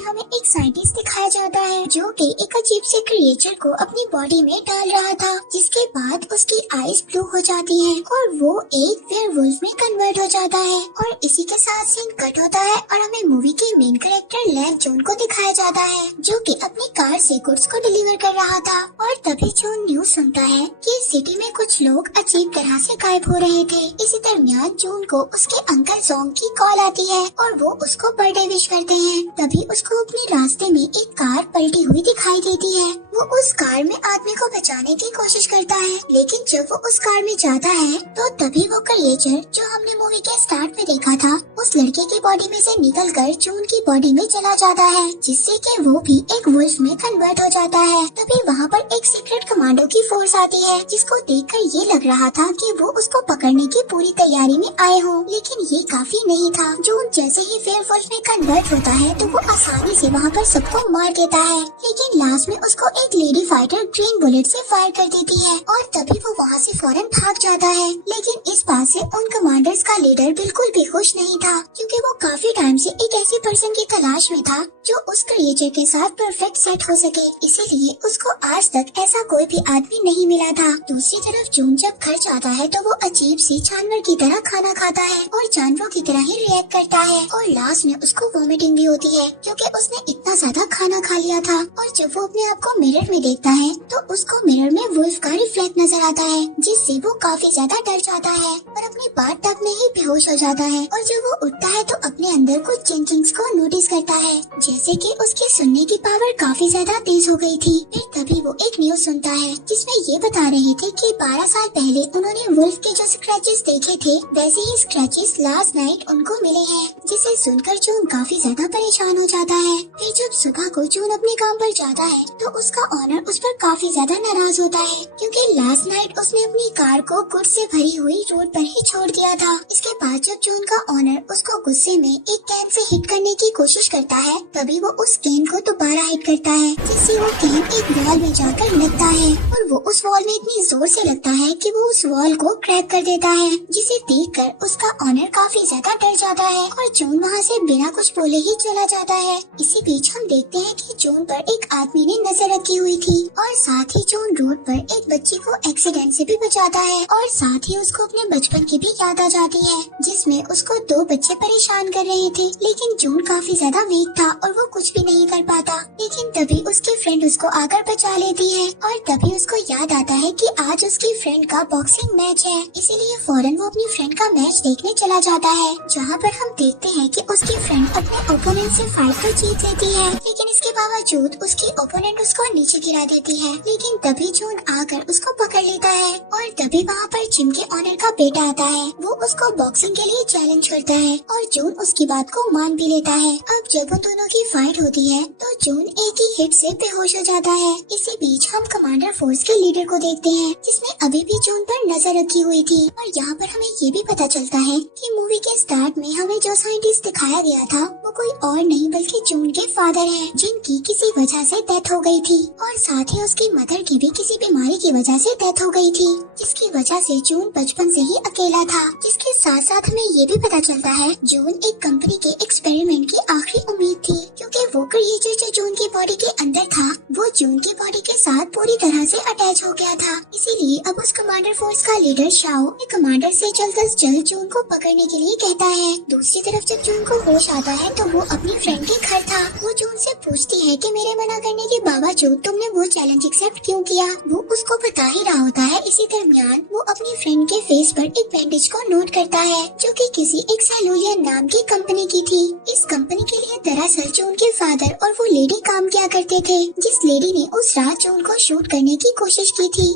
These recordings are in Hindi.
हमें एक साइंटिस्ट दिखाया जाता है जो कि एक अजीब से क्रिएचर को अपनी बॉडी में डाल रहा था, जिसके बाद उसकी आईज ब्लू हो जाती हैं और वो एक वेयरवुल्फ में कन्वर्ट हो जाता है। और इसी के साथ सीन कट होता है और हमें मूवी के मेन कैरेक्टर लैंग जून को दिखाया जाता है जो कि अपनी कार से गुड्स को डिलीवर कर रहा था। और तभी जून न्यूज सुनता है कि सिटी में कुछ लोग अजीब तरह से गायब हो रहे थे। इसी दरमियान जून को उसके अंकल जोंग की कॉल आती है और वो उसको बर्थडे विश करते हैं। तभी उसको अपने रास्ते में एक कार पलटी हुई दिखाई देती है। वो उस कार में आदमी को बचाने की कोशिश करता है, लेकिन जब वो उस कार में जाता है तो तभी वो क्रिएचर जो हमने मूवी के स्टार्ट में देखा था उस लड़के की बॉडी में से निकलकर जून की बॉडी में चला जाता है, जिससे कि वो भी एक वुल्फ में कन्वर्ट हो जाता है। तभी वहाँ पर एक सीक्रेट कमांडो की फोर्स आती है, जिसको देखकर ये लग रहा था कि वो उसको पकड़ने की पूरी तैयारी में आए हों, लेकिन ये काफी नहीं था। जून जैसे ही वेयरवुल्फ में कन्वर्ट होता है तो वो आसानी से वहाँ पर सबको मार देता है, लेकिन लास्ट में उसको एक लेडी फाइटर ग्रीन बुलेट से फायर कर देती है और तभी वो वहाँ से फौरन भाग जाता है। लेकिन इस बात से उन कमांडर्स का लीडर बिल्कुल भी खुश नहीं था, क्योंकि वो काफी टाइम से एक ऐसे पर्सन की तलाश में था जो उस क्रिएचर के साथ परफेक्ट सेट हो सके, इसीलिए उसको आज तक ऐसा कोई भी आदमी नहीं मिला था। दूसरी तरफ जून जब घर जाता है तो वो अजीब सी जानवर की तरह खाना खाता है और जानवरों की तरह ही रिएक्ट करता है और लास्ट में उसको वॉमिटिंग भी होती है, क्योंकि उसने इतना ज्यादा खाना खा लिया था। और जब वो अपने आप को मिरर में देखता है तो उसको मिरर में वुल्फ का रिफ्लेक्ट नजर आता है, जिससे वो काफी ज्यादा डर जाता है और अपनी बात तक में ही बेहोश हो जाता है। और जब वो उठता है तो अपने अंदर कुछ चिंकिंग्स को नोटिस करता है, जैसे कि उसकी सुनने की पावर काफी ज्यादा तेज हो गई थी। फिर तभी वो एक न्यूज सुनता है जिसमें ये बता रहे थे कि 12 साल पहले उन्होंने वुल्फ के जो स्क्रैचेस देखे थे वैसे ही स्क्रैचेस लास्ट नाइट उनको मिले हैं, जिसे सुनकर जून काफी ज्यादा परेशान हो जाता है। फिर जब सुबह को जून अपने काम पर जाता है तो उसका ऑनर उस पर काफी ज्यादा नाराज होता है, क्योंकि लास्ट नाइट उसने अपनी कार को गुड्स से भरी हुई रोड पर ही छोड़ दिया था। इसके बाद जब जून का ऑनर उसको गुस्से में एक कैन से हिट करने की कोशिश करता है तभी वो उस कैन को दोबारा हिट करता है, जिससे वो कैन एक वॉल में जाकर लगता है और वो उस वॉल में इतनी जोर से लगता है कि वो उस वॉल को क्रैक कर देता है, जिसे देखकर उसका ऑनर काफी ज्यादा डर जाता है और जून वहाँ से बिना कुछ बोले ही चला जाता है। इसी बीच हम देखते हैं कि जून पर एक आदमी ने नजर रखी हुई थी और साथ ही जून रोड पर एक बच्ची को एक्सीडेंट से भी बचाता है और साथ ही उसको अपने बचपन की भी याद आ जाती है, जिसमें उसको 2 बच्चे परेशान कर रहे थे, लेकिन जून काफी ज्यादा वीक था और वो कुछ भी नहीं कर पाता। लेकिन तभी उसकी फ्रेंड उसको आकर बचा लेती है और तभी उसको याद आता है कि आज उसकी फ्रेंड का बॉक्सिंग मैच है, इसीलिए फौरन वो अपनी फ्रेंड का मैच देखने चला जाता है, जहाँ पर हम देखते हैं कि उसकी फ्रेंड अपने ओपोनेंट से फाइट तो जीत लेती है, लेकिन इसके बावजूद उसकी ओपोनेंट उसको नीचे गिरा देती है। लेकिन तभी जून आकर उसको पकड़ लेता है और तभी वहाँ पर जिम के ऑनर का बेटा आता है, वो उसको बॉक्सिंग के लिए चैलेंज करता है और जून उसकी बात को मान भी लेता है। अब जब उन दोनों की फाइट होती है तो जून एक ही हिट से बेहोश हो जाता है। इसी बीच हम कमांडर फोर्स के लीडर को देखते हैं, जिसने अभी भी जून पर नजर रखी हुई थी और यहाँ पर हमें ये भी पता चलता है कि मूवी के स्टार्ट में हमें जो साइंटिस्ट दिखाया गया था वो कोई और नहीं बल्कि जून के फादर हैं, जिनकी किसी वजह से डेथ हो गई थी और साथ ही उसकी मदर की भी किसी बीमारी की वजह से डेथ हो गई थी, जिसकी वजह से जून बचपन से ही अकेला था। जिसके साथ साथ हमें ये भी पता चलता है जून एक कंपनी के एक्सपेरिमेंट की आखिरी उम्मीद थी, क्योंकि वो क्रिएचर जो जून की बॉडी के अंदर था वो जून की बॉडी के साथ पूरी तरह से अटैच हो गया था। इसीलिए अब उस कमांडर फोर्स का लीडर शाओ कमांडर से जल्द जल्द जून को पकड़ने के लिए कहता है। दूसरी तरफ जब जून को होश आता है तो वो अपनी फ्रेंड के घर था। वो जून से पूछती है कि मेरे मना करने के बावजूद तुमने वो चैलेंज एक्सेप्ट क्यों किया। वो उसको बता ही रहा होता है। इसी दरमियान वो अपनी फ्रेंड के फेस पर एक बैंडेज को नोट करता है, जो कि किसी एक सेलुलियर नाम की कंपनी की थी। इस कंपनी के लिए दरअसल जून के फादर और वो लेडी काम किया करते थे, जिस लेडी ने उस रात जून को शूट करने की कोशिश की थी।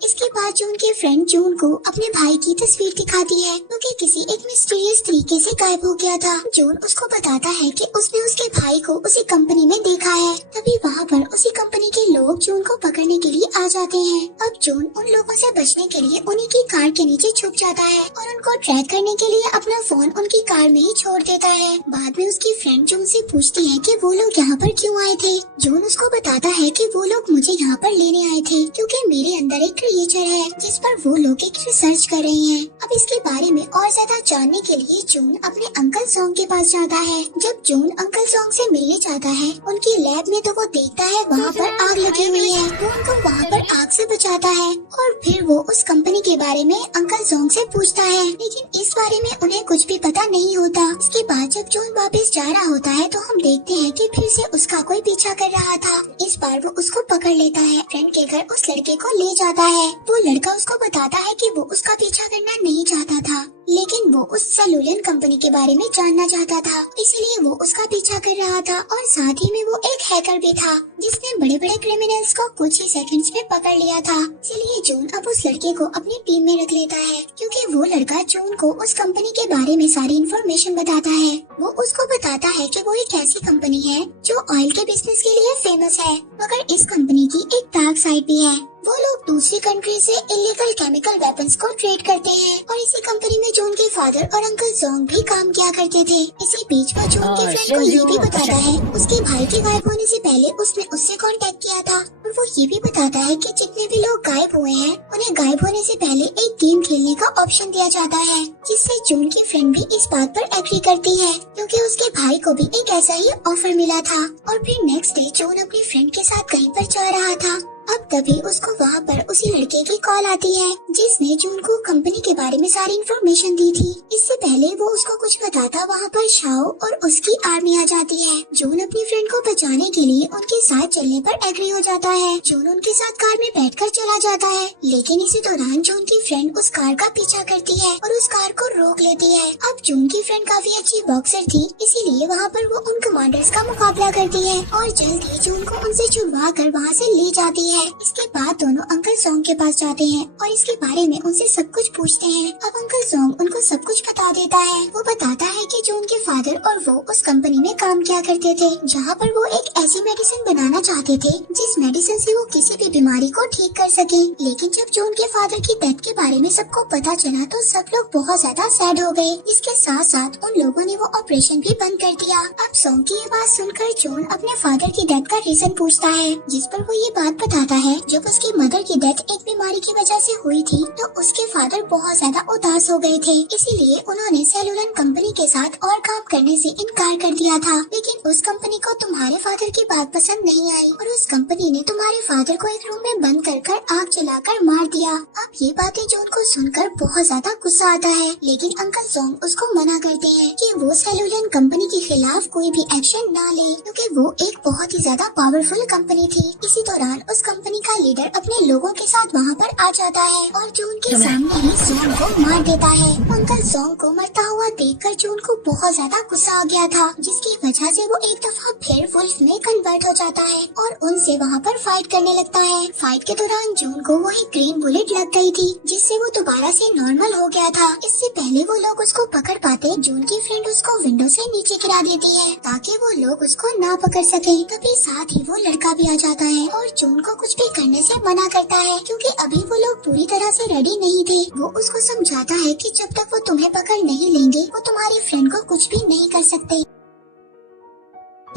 इसके बाद जून के फ्रेंड जून को अपने भाई की तस्वीर दिखाती है, जो कि किसी एक मिस्टीरियस तरीके से गायब हो गया था। जून उसको बताता है कि उसने उसके भाई को उसी कंपनी में देखा है। तभी वहाँ पर उसी कंपनी के लोग जून को पकड़ने के लिए आ जाते हैं। अब जून उन लोगों से बचने के लिए उन्हीं की कार के नीचे छुप जाता है और उनको ट्रैक करने के लिए अपना फोन उनकी कार में ही छोड़ देता है। बाद में उसकी फ्रेंड जून से पूछती है कि वो लोग यहाँ पर क्यों आए थे। जून उसको बताता है कि वो लोग मुझे यहाँ पर लेने आए थे, क्योंकि मेरे अंदर एक क्रिएचर है जिस पर वो लोग एक रिसर्च कर रहे हैं। अब इसके बारे में और ज्यादा जानने के लिए जून अपने अंकल सॉन्ग के पास जाता है। जब जून अंकल सॉन्ग से मिलने जाता है उनकी लैब में, तो वो देखता है वहाँ पर आग लगी हुई है। वो उनको वहाँ पर आग से बचाता है और फिर वो उस कंपनी के बारे में अंकल सॉन्ग से पूछता है, लेकिन इस बारे में उन्हें कुछ भी पता नहीं होता। इसके बाद जब जून वापस जा रहा होता है तो हम देखते हैं कि फिर से उसका कोई पीछा कर रहा था। इस बार वो उसको पकड़ लेता है, फ्रेंड के घर उस लड़के को ले जाता है। वो लड़का उसको बताता है कि वो उसका पीछा करना नहीं चाहता था, लेकिन वो उस सेलुलन कंपनी के बारे में जानना चाहता था, इसलिए वो उसका पीछा कर रहा था। और साथ ही में वो एक हैकर भी था जिसने बड़े बड़े क्रिमिनल्स को कुछ ही सेकंड्स में पकड़ लिया था। इसलिए जून अब उस लड़के को अपनी टीम में रख लेता है, क्योंकि वो लड़का जून को उस कंपनी के बारे में सारी इन्फॉर्मेशन बताता है। वो उसको बताता है कि वो एक ऐसी कंपनी है जो ऑयल के बिजनेस के लिए फेमस है, मगर इस कंपनी की एक डार्क साइड भी है। वो लोग दूसरी कंट्री से इलीगल केमिकल वेपन्स को ट्रेड करते हैं और इसी कंपनी में जून के फादर और अंकल जोंग भी काम किया करते थे। इसी बीच वो जून के फ्रेंड को ये भी बताता है उसके भाई के गायब होने से पहले उसने उससे कांटेक्ट किया था। और वो ये भी बताता है कि जितने भी लोग गायब हुए हैं उन्हें गायब होने से पहले एक गेम खेलने का ऑप्शन दिया जाता है, जिससे जून की फ्रेंड भी इस बात पर एग्री करती है, क्योंकि उसके भाई को भी एक ऐसा ही ऑफर मिला था। और फिर नेक्स्ट डे जून अपनी फ्रेंड के साथ कहीं पर जा रहा था। अब तभी उसको वहाँ पर उसी लड़के की कॉल आती है जिसने जून को कंपनी के बारे में सारी इन्फॉर्मेशन दी थी। इससे पहले वो उसको कुछ बताता वहाँ पर शाओ और उसकी आर्मी आ जाती है। जून अपनी फ्रेंड को बचाने के लिए उनके साथ चलने पर एग्री हो जाता है। जून उनके साथ कार में बैठकर चला जाता है, लेकिन इसी दौरान जून की फ्रेंड उस कार का पीछा करती है और उस कार को रोक लेती है। अब जून की फ्रेंड काफी अच्छी बॉक्सर थी, इसीलिए वहाँ पर वो उन कमांडर्स का मुकाबला करती है और जल्दी जून को उनसे छुड़वा कर वहाँ से ले जाती है। इसके बाद दोनों अंकल सॉन्ग के पास जाते हैं और इसके बारे में उनसे सब कुछ पूछते हैं। अब अंकल सॉन्ग उनको सब कुछ बता देता है। वो बताता है कि जून के फादर और वो उस कंपनी में काम किया करते थे जहाँ पर वो एक ऐसी मेडिसिन बनाना चाहते थे जिस मेडिसिन से वो किसी भी बीमारी को ठीक कर सके। लेकिन जब जून के फादर की डेथ के बारे में सबको पता चला तो सब लोग बहुत ज्यादा सैड हो गए। इसके साथ साथ उन लोगों ने वो ऑपरेशन भी बंद कर दिया। अब सॉन्ग की ये बात सुनकर जून अपने फादर की डेथ का रीजन पूछता है, जिस पर वो ये बात बताता है जब उसकी मदर की डेथ एक बीमारी की वजह से हुई थी तो उसके फादर बहुत ज्यादा उदास हो गए थे, इसीलिए उन्होंने सेलुलन कंपनी के साथ और काम करने से इनकार कर दिया था। लेकिन उस कंपनी को तुम्हारे फादर की बात पसंद नहीं आई और उस कंपनी ने तुम्हारे फादर को एक रूम में बंद कर आग जलाकर मार दिया। अब ये बातें जून को सुनकर बहुत ज्यादा गुस्सा आता है, लेकिन अंकल सॉन्ग उसको मना करते हैं कि वो सेलुलन कंपनी के खिलाफ कोई भी एक्शन ना ले, क्योंकि वो एक बहुत ही ज्यादा पावरफुल कंपनी थी। इसी दौरान उस कंपनी का लीडर अपने लोगों के साथ वहाँ पर आ जाता है और जून के सामने ही जॉन को मार देता है। अंकल जॉन को मरता हुआ देखकर जून को बहुत ज्यादा गुस्सा आ गया था, जिसकी वजह से वो एक दफा फिर वुल्फ में कन्वर्ट हो जाता है और उनसे वहाँ पर फाइट करने लगता है। फाइट के दौरान जून को वो एक ग्रीन बुलेट लग गई थी, जिससे वो दोबारा से नॉर्मल हो गया था। इससे पहले वो लोग उसको पकड़ पाते, जून की फ्रेंड उसको विंडो से नीचे गिरा देती है ताकि वो लोग उसको ना पकड़ सके। तभी साथ ही वो लड़का भी आ जाता है और जून को कुछ भी करने से मना करता है, क्योंकि अभी वो लोग पूरी तरह से रेडी नहीं थे। वो उसको समझाता है कि जब तक वो तुम्हें पकड़ नहीं लेंगे वो तुम्हारी फ्रेंड को कुछ भी नहीं कर सकते।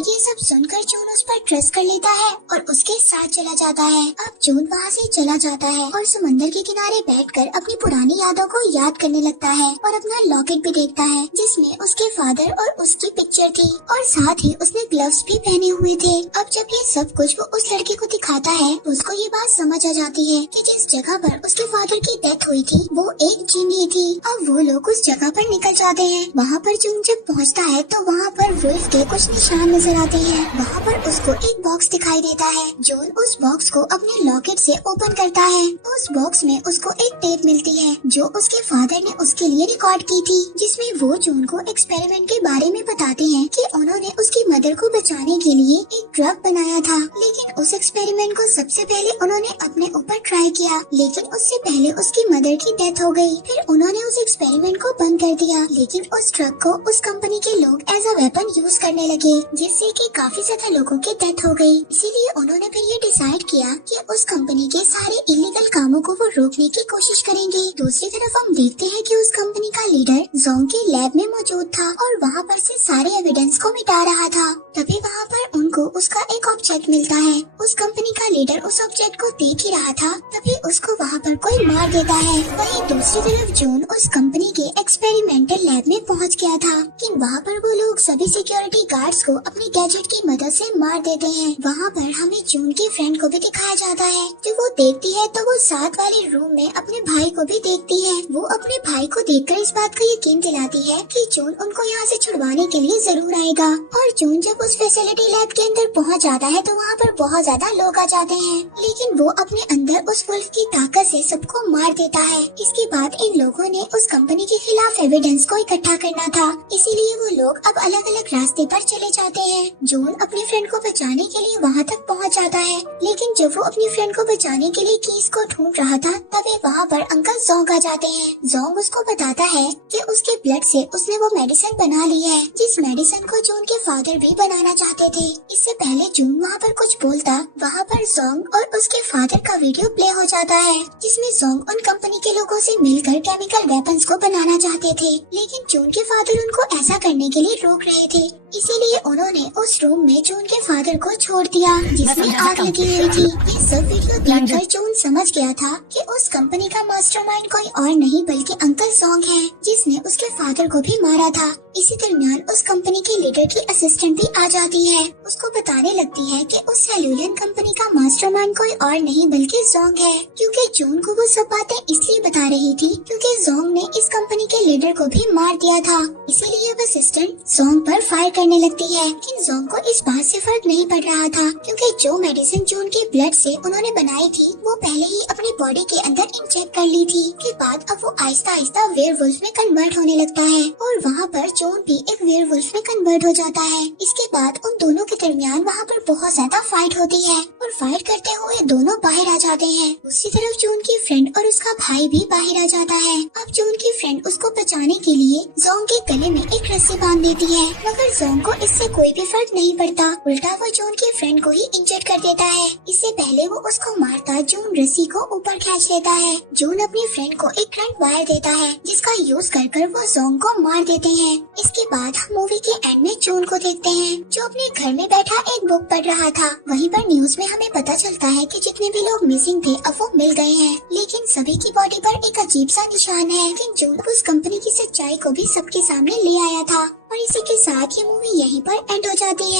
ये सब सुनकर जून उस पर ट्रस्ट कर लेता है और उसके साथ चला जाता है। अब जून वहाँ से चला जाता है और समंदर के किनारे बैठकर अपनी पुरानी यादों को याद करने लगता है और अपना लॉकेट भी देखता है जिसमें उसके फादर और उसकी पिक्चर थी और साथ ही उसने ग्लव्स भी पहने हुए थे। अब जब ये सब कुछ वो उस लड़के को दिखाता है उसको ये बात समझ आ जाती है कि जिस जगह पर उसके फादर की डेथ हुई थी वो एक जिम ही थी। अब वो लोग उस जगह पर निकल जाते हैं। वहाँ पर जून जब पहुँचता है तो वहाँ पर वुल्फ के कुछ निशान नजर आते हैं। वहाँ पर उसको एक बॉक्स दिखाई देता है। जून उस बॉक्स को अपने लॉकेट से ओपन करता है। उस बॉक्स में उसको एक टेप मिलती है जो उसके फादर ने उसके लिए रिकॉर्ड की थी, जिसमें वो जून को एक्सपेरिमेंट के बारे में बताते हैं कि उन्होंने उसकी मदर को बचाने के लिए एक ड्रग बनाया था। लेकिन उस एक्सपेरिमेंट को सबसे पहले उन्होंने अपने ऊपर ट्राई किया, लेकिन उससे पहले उसकी मदर की डेथ हो गई। फिर उन्होंने उस एक्सपेरिमेंट को बंद कर दिया, लेकिन उस ड्रग को उस कंपनी के लोग एज अ वेपन यूज करने लगे, जिस जिससे कि काफी ज्यादा लोगों की डेथ हो गई। इसीलिए उन्होंने फिर ये डिसाइड किया कि उस कंपनी के सारे इलीगल कामों को वो रोकने की कोशिश करेंगे। दूसरी तरफ हम देखते हैं कि उस कंपनी का लीडर जोंग के लैब में मौजूद था और वहाँ पर से सारे एविडेंस को मिटा रहा था। तभी वहाँ पर उनको उसका एक ऑब्जेक्ट मिलता है। उस कंपनी का लीडर उस ऑब्जेक्ट को देख ही रहा था, तभी उसको वहाँ पर कोई मार देता है। वहीं दूसरी तरफ जून उस कंपनी के एक्सपेरिमेंटल लैब में पहुँच गया था, लेकिन वहाँ पर वो लोग सभी सिक्योरिटी गार्ड्स को अपनी गैजेट की मदद से मार देते हैं। वहाँ पर हमें जून के फ्रेंड को भी दिखाया जाता है। जब वो देखती है तो वो साथ वाले रूम में अपने भाई को भी देखती है। वो अपने भाई को देखकर इस बात का यकीन दिलाती है कि जून उनको यहाँ से छुड़वाने के लिए जरूर आएगा। और जून जब उस फैसिलिटी लैब के अंदर पहुँच जाता है तो वहाँ पर बहुत ज्यादा लोग आ जाते हैं, लेकिन वो अपने अंदर उस वुल्फ की ताकत से सबको मार देता है। इसके बाद इन लोगों ने उस कंपनी के खिलाफ एविडेंस को इकट्ठा करना था, इसीलिए वो लोग अब अलग अलग रास्ते पर चले जाते हैं। जून अपने फ्रेंड को बचाने के लिए वहाँ तक पहुँच जाता है, लेकिन जब वो अपनी फ्रेंड को बचाने के लिए कीज को ढूंढ रहा था तभी वहाँ पर अंकल जोंग आ जाते हैं। जोंग उसको बताता है कि उसके ब्लड से उसने वो मेडिसिन बना ली है, जिस मेडिसिन को जून के फादर भी बनाना चाहते थे। इससे पहले जून वहाँ पर कुछ बोलता, वहाँ पर जोंग और उसके फादर का वीडियो प्ले हो जाता है, जिसमें जोंग उन कंपनी के लोगों से मिलकर केमिकल वेपन्स को बनाना चाहते थे, लेकिन जून के फादर उनको ऐसा करने के लिए रोक रहे थे। इसीलिए उन्होंने उस रूम में जून के फादर को छोड़ दिया, जिसमें आग लगी हुई थी। ये सब वीडियो देखकर जून समझ गया था कि उस कंपनी का मास्टरमाइंड कोई और नहीं बल्कि अंकल जोंग है, जिसने उसके फादर को भी मारा था। इसी दरमियान उस कंपनी के लीडर की असिस्टेंट भी आ जाती है। उसको बताने लगती है कि उस सेल्यूलियन कंपनी का मास्टरमाइंड कोई और नहीं बल्कि जोंग है, क्योंकि जून को वो सब बातें इसलिए बता रही थी क्योंकि जोंग ने इस कंपनी के लीडर को भी मार दिया था। इसीलिए वो असिस्टेंट जोंग पर फायर करने लगती है, लेकिन जोंग को इस बात से फर्क नहीं पड़ रहा था, क्योंकि जो मेडिसिन जून के ब्लड से उन्होंने बनाई थी वो पहले ही अपनी बॉडी के अंदर इंजेक्ट कर ली थी। के बाद अब वो आहिस्ता आहिस्ता वेयरवुल्फ में कन्वर्ट होने लगता है और वहाँ पर जून भी एक वेयरवुल्फ में कन्वर्ट हो जाता है। इसके बाद उन दोनों के दरमियान वहाँ पर बहुत ज्यादा फाइट होती है और फाइट करते हुए दोनों बाहर आ जाते हैं। दूसरी तरफ जून की फ्रेंड और उसका भाई भी बाहर आ जाता है। अब जून की फ्रेंड उसको बचाने के लिए जोंग के गले में एक रस्सी बांध देती है, मगर जोंग को इससे कोई भी फर्क नहीं पड़ता। उल्टा वो जून की फ्रेंड को ही इंजर्ड कर देता है। इससे पहले वो उसको मारता जून रस्सी को ऊपर खींच लेता है। जून अपनी फ्रेंड को एक करंट वायर देता है, जिसका यूज कर वो जोंग को मार देते हैं। इसके बाद हम मूवी के एंड में जून को देखते हैं, जो अपने घर में बैठा एक बुक पढ़ रहा था। वहीं पर न्यूज में हमें पता चलता है कि जितने भी लोग मिसिंग थे अब वो मिल गए हैं, लेकिन सभी की बॉडी पर एक अजीब सा निशान है। लेकिन जून उस कंपनी की सच्चाई को भी सबके सामने ले आया था। और इसी के साथ ये मूवी यहीं पर एंड हो जाती है।